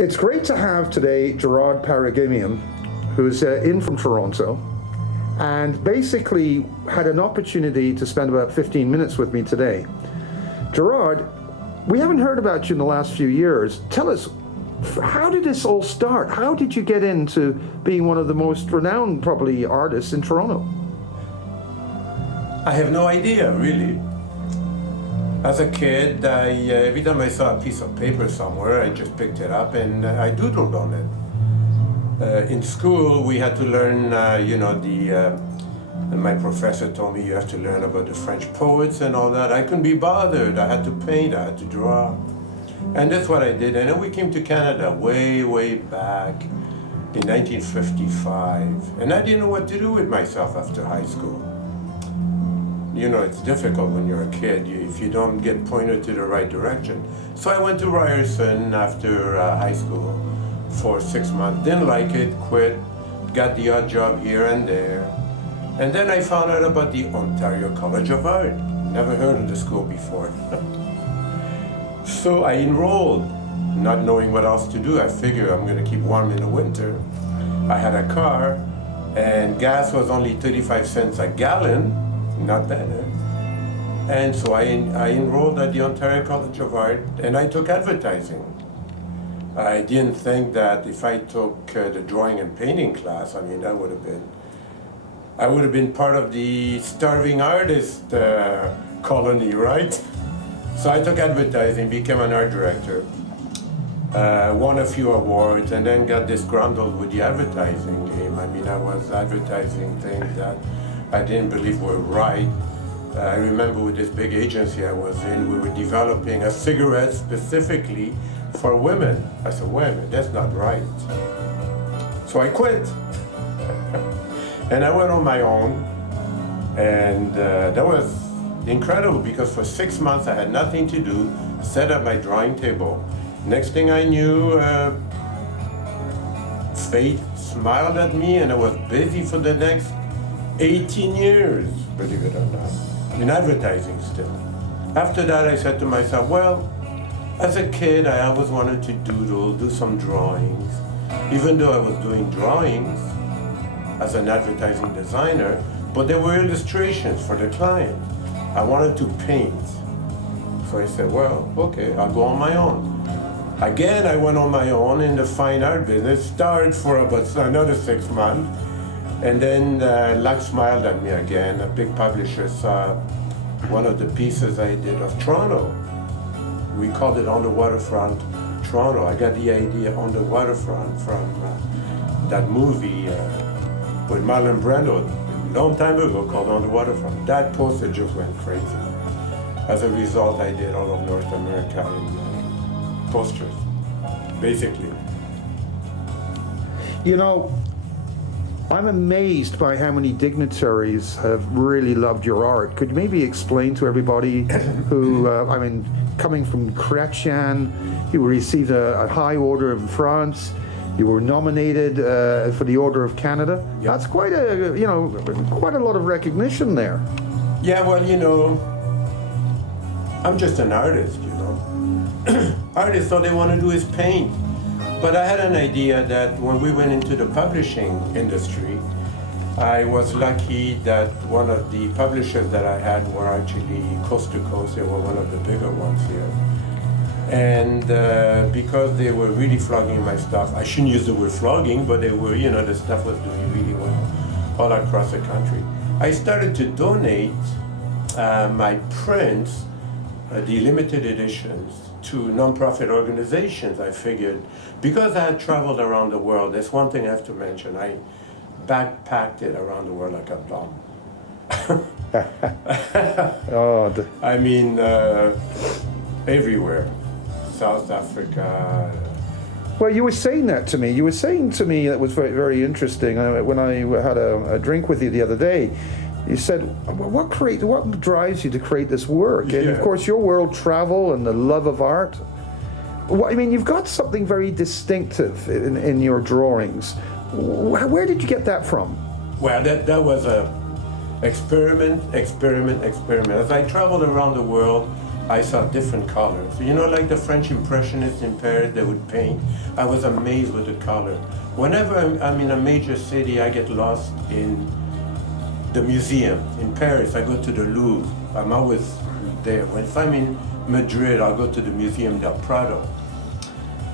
It's great to have today Gerard Paraghmian, who's in from Toronto, and basically had an opportunity to spend about 15 minutes with me today. Gerard, we haven't heard about you in the last few years. Tell us, how did this all start? How did you get into being one of the most renowned, probably, artists in Toronto? I have no idea, really. As a kid, every time I saw a piece of paper somewhere, I just picked it up and I doodled on it. In school, we had to learn, my professor told me you have to learn about the French poets and all that. I couldn't be bothered. I had to paint, I had to draw. And that's what I did. And then we came to Canada way, way back in 1955. And I didn't know what to do with myself after high school. You know, it's difficult when you're a kid if you don't get pointed to the right direction. So I went to Ryerson after high school for 6 months. Didn't like it, quit, got the odd job here and there. And then I found out about the Ontario College of Art. Never heard of the school before. So I enrolled, not knowing what else to do. I figured I'm going to keep warm in the winter. I had a car, and gas was only 35 cents a gallon. Not better. And so I enrolled at the Ontario College of Art, and I took advertising. I didn't think that if I took the drawing and painting class, I would have been part of the starving artist colony, right? So I took advertising, became an art director, won a few awards, and then got disgruntled with the advertising game. I was advertising things that I didn't believe were right. I remember with this big agency I was in, we were developing a cigarette specifically for women. I said, wait a minute, that's not right. So I quit. And I went on my own, and that was incredible because for 6 months I had nothing to do, set up my drawing table. Next thing I knew, fate smiled at me and I was busy for the next 18 years, believe it or not, in advertising still. After that, I said to myself, well, as a kid, I always wanted to do some drawings. Even though I was doing drawings as an advertising designer, but they were illustrations for the client. I wanted to paint. So I said, well, okay, I'll go on my own. Again, I went on my own in the fine art business, started for about another 6 months. And then luck smiled at me again. A big publisher saw one of the pieces I did of Toronto. We called it On the Waterfront, Toronto. I got the idea On the Waterfront from that movie with Marlon Brando a long time ago called On the Waterfront. That poster just went crazy. As a result, I did all of North America in posters, basically. You know, I'm amazed by how many dignitaries have really loved your art. Could you maybe explain to everybody who, coming from Chrétien, you received a high order in France, you were nominated for the Order of Canada. Yep. That's quite a lot of recognition there. Yeah, well, I'm just an artist, Artists, all they want to do is paint. But I had an idea that when we went into the publishing industry, I was lucky that one of the publishers that I had were actually coast to coast. They were one of the bigger ones here. And because they were really flogging my stuff, I shouldn't use the word flogging, but they were, the stuff was doing really well all across the country. I started to donate my prints, the limited editions, to nonprofit organizations. I figured, because I had traveled around the world, there's one thing I have to mention. I backpacked it around the world like a bum. Everywhere. South Africa. Well, you were saying that to me. You were saying to me that was very, very interesting. When I had a drink with you the other day, you said, what drives you to create this work? And of course, your world travel and the love of art. You've got something very distinctive in your drawings. Where did you get that from? Well, that was a experiment. As I traveled around the world, I saw different colors. You know, like the French Impressionists in Paris, they would paint. I was amazed with the color. Whenever I'm in a major city, I get lost in the museum. In Paris, I go to the Louvre. I'm always there. If I'm in Madrid, I'll go to the Museum del Prado.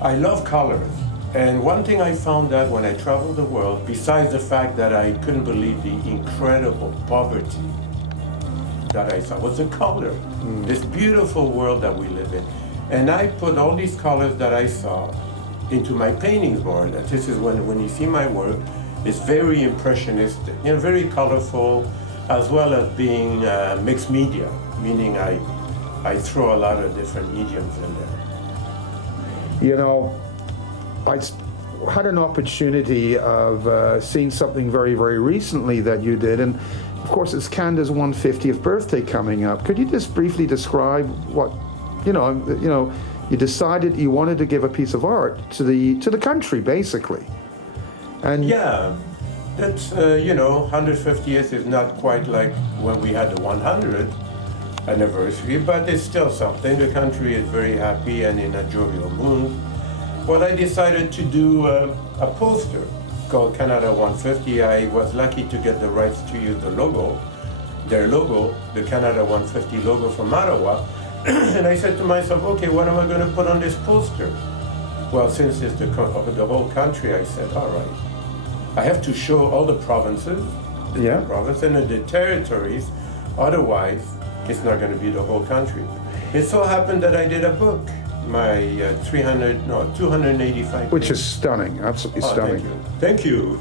I love colors. And one thing I found out when I traveled the world, besides the fact that I couldn't believe the incredible poverty that I saw, was the color. This beautiful world that we live in. And I put all these colors that I saw into my paintings more. This is when you see my work, it's very impressionistic, you know, very colorful, as well as being mixed media, meaning I throw a lot of different mediums in there. You know, I had an opportunity of seeing something very, very recently that you did, and of course it's Canada's 150th birthday coming up. Could you just briefly describe what, you decided you wanted to give a piece of art to the country, basically? And yeah, that's 150th is not quite like when we had the 100th anniversary, but it's still something. The country is very happy and in a jovial mood. Well, I decided to do a poster called Canada 150. I was lucky to get the rights to use the logo, their logo, the Canada 150 logo from Ottawa. And I said to myself, okay, what am I going to put on this poster? Well, since it's the whole country, I said, all right, I have to show all the provinces, the province and the territories, otherwise it's not going to be the whole country. It so happened that I did a book, my 285 which is stunning, absolutely stunning. Thank you.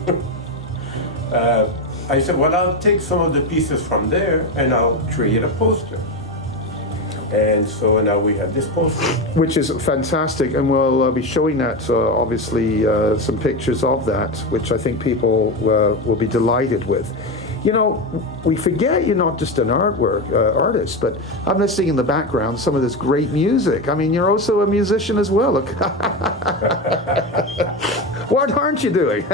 I said, well, I'll take some of the pieces from there and I'll create a poster. And so now we have this poster. Which is fantastic, and we'll be showing that, obviously, some pictures of that, which I think people will be delighted with. You know, we forget you're not just an artist, but I'm listening in the background some of this great music. I mean, you're also a musician as well. Look. What aren't you doing?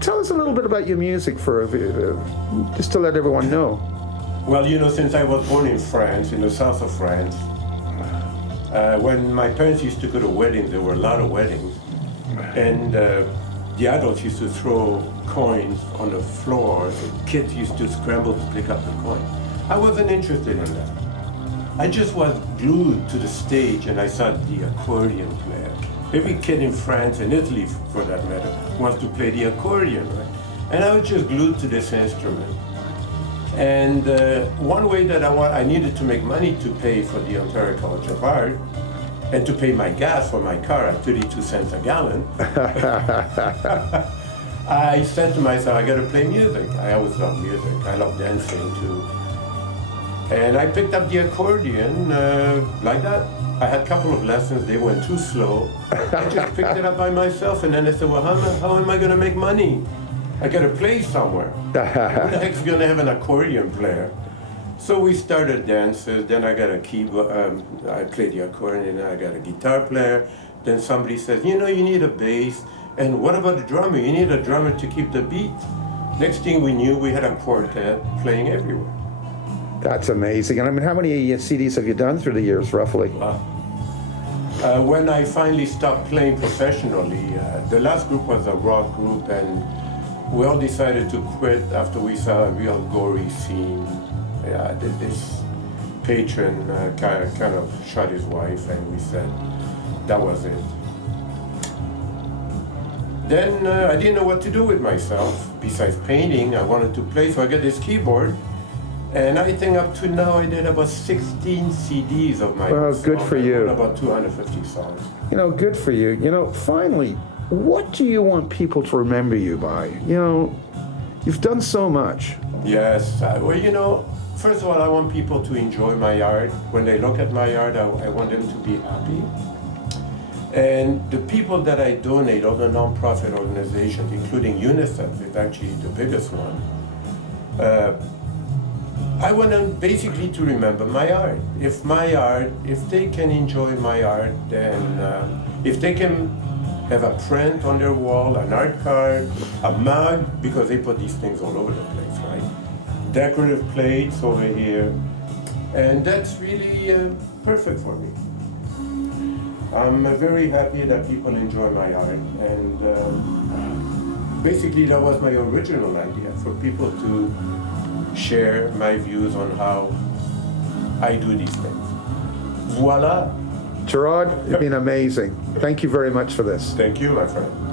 Tell us a little bit about your music just to let everyone know. Well, since I was born in France, in the south of France, when my parents used to go to weddings, there were a lot of weddings, and the adults used to throw coins on the floor, and kids used to scramble to pick up the coin. I wasn't interested in that. I just was glued to the stage, and I saw the accordion player. Every kid in France, and Italy for that matter, wants to play the accordion, right? And I was just glued to this instrument. And one way that I needed to make money to pay for the Ontario College of Art and to pay my gas for my car at 32 cents a gallon, I said to myself, I gotta play music. I always love music. I love dancing too. And I picked up the accordion like that. I had a couple of lessons, they went too slow. I just picked it up by myself, and then I said, well, how am I gonna make money? I gotta play somewhere. Who the heck's gonna have an accordion player? So we started dances, then I got a keyboard, I played the accordion, and I got a guitar player. Then somebody says, you need a bass, and what about a drummer? You need a drummer to keep the beat. Next thing we knew, we had a quartet playing everywhere. That's amazing. And I mean, how many CDs have you done through the years, roughly? When I finally stopped playing professionally, the last group was a rock group, and we all decided to quit after we saw a real gory scene. This patron kind of shot his wife, and we said that was it. Then I didn't know what to do with myself. Besides painting, I wanted to play, so I got this keyboard. And I think up to now I did about 16 CDs of my own. Good for you. About 250 songs. Good for you. Finally, what do you want people to remember you by? You've done so much. Yes. First of all, I want people to enjoy my art. When they look at my art, I want them to be happy. And the people that I donate, all the non-profit organizations, including UNICEF, is actually the biggest one, I want them basically to remember my art. If they can enjoy my art, then if they can have a print on their wall, an art card, a mug, because they put these things all over the place, right? Decorative plates over here, And that's really perfect for me. I'm very happy that people enjoy my art, and basically that was my original idea, for people to share my views on how I do these things. Voila. Gerard, you've been amazing. Thank you very much for this. Thank you, my friend.